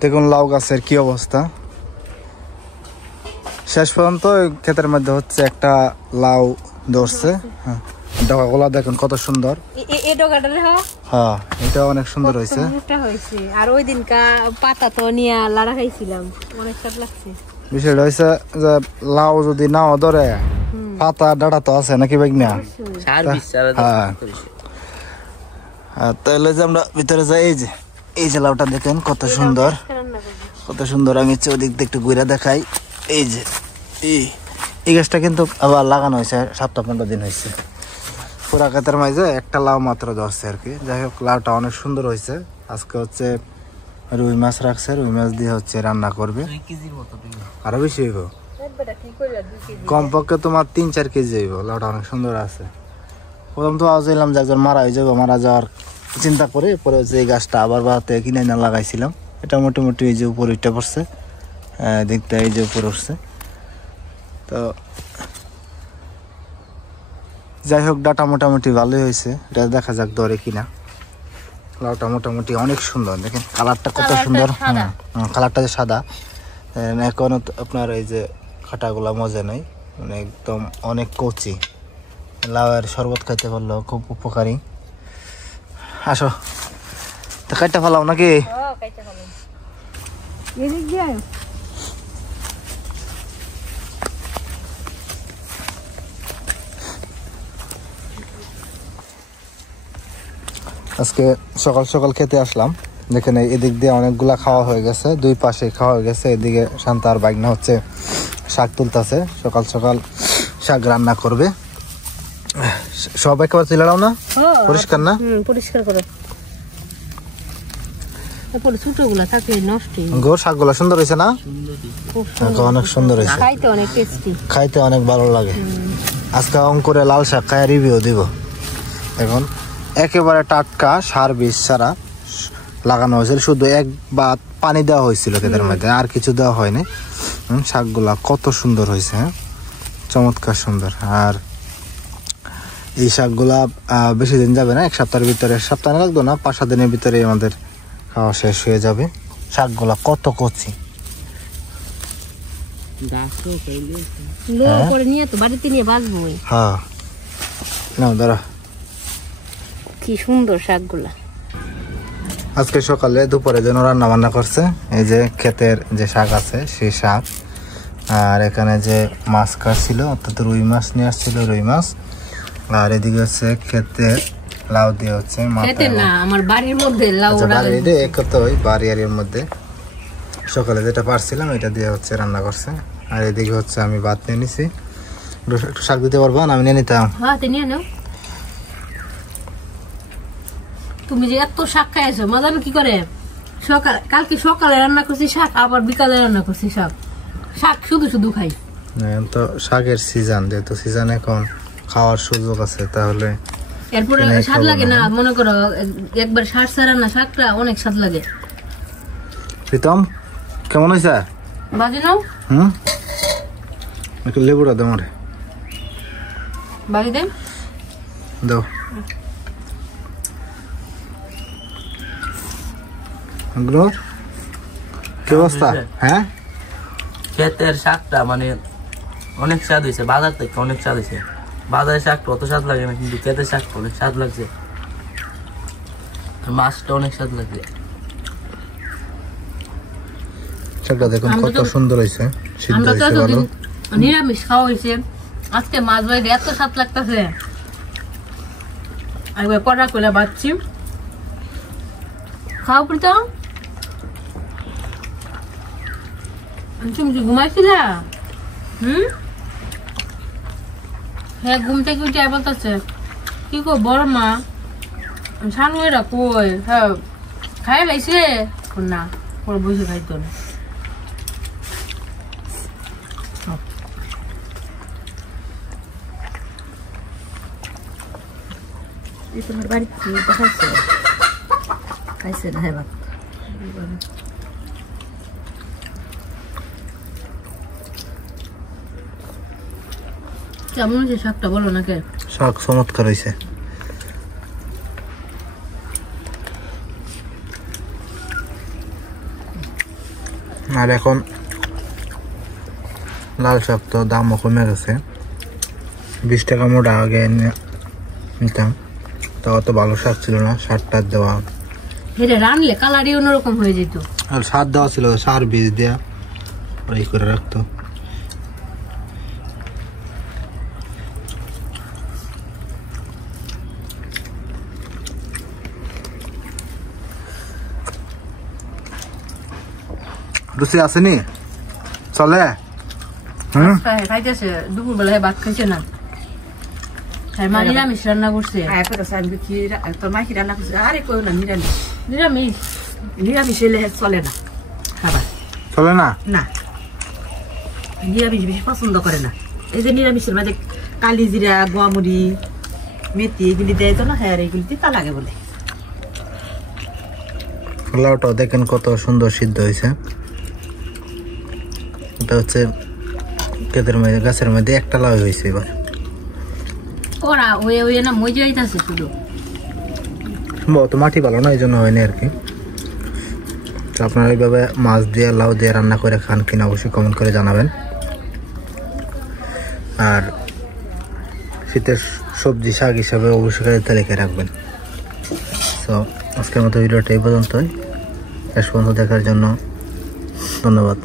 দেখুন লাউ গাছের কি অবস্থা। শেষ পর্যন্ত ক্ষেতের মধ্যে হচ্ছে একটা লাউ ধরছে। হ্যাঁ, ডগাগুলা দেখুন কত সুন্দর। হ্যাঁ, এটা অনেক সুন্দর হয়েছে। আর ওই দিন পাতা তো নিয়ে লাড়া খাইছিলাম, অনেক স্বাদ লাগছে। বিষয়টা হয়েছে যে লাউ যদি নাও ধরে, পাতা ডাটা তো আছে নাকি বেগনা। হ্যাঁ, তাহলে যে আমরা ভিতরে যাই, এই যে লাউটা দেখেন কত সুন্দর, কত সুন্দর। আমি ওদিক দিয়ে একটু ঘুরে দেখাই। এই যে এই গাছটা কিন্তু আবার লাগানো হয়েছে 7-15 দিন হয়েছে। পুরা ক্ষেতের মাঝে একটা লাউ মাত্র ধরছে আর কি। যাই হোক, লাউটা অনেক সুন্দর হয়েছে। আজকে হচ্ছে রুই মাছ রাখছে, রুই মাছ দিয়ে হচ্ছে রান্না করবে। আরো বেশি হইব, কমপক্ষে তোমার 3-4 কেজি হইব। লাউটা অনেক সুন্দর আছে। প্রথম তো আওয়াজ যে একজন মারা হয়ে যাবো, মারা যাওয়ার চিন্তা করে পরে হচ্ছে এই গাছটা আবার বাড়াতে কিনে না লাগাইছিলাম। এটা মোটামুটি এই যে উপরে উঠে পড়ছে, দেখতে এই যে উপরে উঠছে। তো যাই হোক, ডাটা মোটামুটি ভালোই হয়েছে। এটা দেখা যাক ধরে কিনা। লাউটা মোটামুটি অনেক সুন্দর, দেখেন কালারটা কত সুন্দর। কালারটা যে সাদা, এখন আপনার এই যে কাটাগুলা মজা নেই, মানে একদম অনেক কচি। লাউয়ের শরবত খাইতে পারলেও খুব উপকারী। আসো তো কাইটা ফেলাও নাকি? আজকে সকাল সকাল খেতে আসলাম। দেখেন এদিক দিয়ে অনেকগুলা খাওয়া হয়ে গেছে, দুই পাশে খাওয়া হয়ে গেছে। এদিকে শান্ত আর বাইকনা হচ্ছে শাক তুলতেছে। সকাল সকাল শাক রান্না করবে। সব একেবারে তুলে নাও না? পরিষ্কার না? পরিষ্কার করো। শাকগুলা সুন্দর হয়েছে না? অনেক সুন্দর হয়েছে, খাইতে অনেক ভালো লাগে। আজকে অঙ্কুরে লাল শাক খায় রিভিউ দিব। এখন একেবারে টাটকা, সার বীজ ছাড়া লাগানো হয়েছিল। শুধু একবার পানি দেওয়া হয়েছিল ক্ষেতের মধ্যে, আর কিছু দেওয়া হয়নি। শাকগুলা কত সুন্দর হয়েছে, হ্যাঁ, চমৎকার সুন্দর। আর এই শাকগুলা বেশি দিন যাবে না, 1 সপ্তাহের ভিতরে, সপ্তাহ লাগতো না, 5-7 দিনের ভিতরে আমাদের খাওয়া শেষ হয়ে যাবে। শাকগুলা কত কচি। হ্যাঁ, নাও দাঁড়া। কি সুন্দর শাকগুলা। আজকে সকালে দুপুরে যেন রান্না বান্না করছে। এই যে ক্ষেতের যে শাক আছে সেই শাক, আর এখানে যে মাছ কাটছিল, অর্থাৎ রুই মাছ নিয়ে আসছিল, রুই মাছ। আর এদিকে হচ্ছে ক্ষেতের লাউ দিয়ে হচ্ছে আমার বাড়ির মধ্যে বাড়ির মধ্যে সকালে যেটা পারছিলাম এটা দিয়ে হচ্ছে রান্না করছে। আর এদিকে হচ্ছে আমি ভাত নিয়ে নিছি। একটু শাক দিতে পারবো না? আমি নিয়ে নিতাম। তুমি যে এত শাক খাইছো, মজা কি করে? কালকে সকালে রান্না করছি শাক, আবার বিকালে রান্না করছি শাক। শাক শুধু শুধু খাই। তো শাকের সিজন, যেহেতু সিজন এখন খাওয়ার সুযোগ আছে, তাহলে এরপরে স্বাদ লাগে না? মনে করো একবার শাক ছাড়া না, শাকটা অনেক স্বাদ লাগে। প্রীতম কেমন হয়েছে? বাজি নাও। একটু লেবুটা দাও রে। বাজি দেন, দাও। কি অবস্থা? হ্যাঁ, ক্ষেতের শাকটা মানে অনেক স্বাদ হয়েছে, বাজার থেকে অনেক স্বাদ হয়েছে। বাজারের শাকটা অত স্বাদ লাগে না, কিন্তু ক্ষেতের শাকটা অনেক স্বাদ লাগছে। মাছটা অনেক স্বাদ লাগছে। শাকটা দেখুন কত সুন্দর হয়েছে, সিদ্ধ হয়েছে ভালো। নিরামিষ খাওয়া হয়েছে, আজকে মাছ ভাইলে এত স্বাদ লাগতেছে। একবার কড়া করে বাচ্ছি। খাও প্রীতম। তুমি কি ঘুমাইছিলা? হ্যাঁ, ঘুম থেকে উঠে বলতেছে কি কো বড় মা, সানু এরা কই? হ্যাঁ, খাই লাইছে না, পরে বসে খাইতো না। তোমার বাড়িতে দেখাচ্ছে খাইছে না? হ্যাঁ, কেমন হয়েছে শাকটা বলো না? শাক চমৎকার হয়েছে। আর এখন লাল শাক তো দামও কমে গেছে, 20 টাকা মোটা আগে নিতাম, তো অত ভালো শাক ছিল না, সারটার দেওয়া এটা রানলে কালারই অন্যরকম হয়ে যেত। আর সার দেওয়া ছিল, সার বীজ দেওয়া এই করে রাখতো। রুচি আসেনি চলে? খাইতেছে দুপুর বেলায় ভাত খাইছে না, মা নিরামিষ রান্না করছে। তোর মা কি রান্না করছে? আরে কই না, নিরামিষ। নিরামিষ নিরামিষ হলে চলে না খাবার, চলে না। না নিরামিষ বেশি পছন্দ করে না। এই যে নিরামিষের মাঝে কালি জিরা, গোয়ামুড়ি, মেথি এগুলি দেয় তো না, হ্যাঁ এগুলি তিতা লাগে বলে। লাউটাও দেখেন কত সুন্দর সিদ্ধ হয়েছে। এটা হচ্ছে ক্ষেতের মধ্যে, গাছের মধ্যে একটা লাউ হয়েছে এবার। ওরা ওয়ে ওয়ে না মজা হইতাছে শুধু। তো মাটি ভালো না, এই জন্য হয়নি আর কি। তো আপনারা এইভাবে মাছ দিয়ে লাউ দিয়ে রান্না করে খান কিনা অবশ্যই কমেন্ট করে জানাবেন। আর শীতের সবজি শাক হিসাবে অবশ্যই তালিকায় রাখবেন। তো আজকের মতো ভিডিওটা এই পর্যন্তই। শেষ পর্যন্ত দেখার জন্য ধন্যবাদ।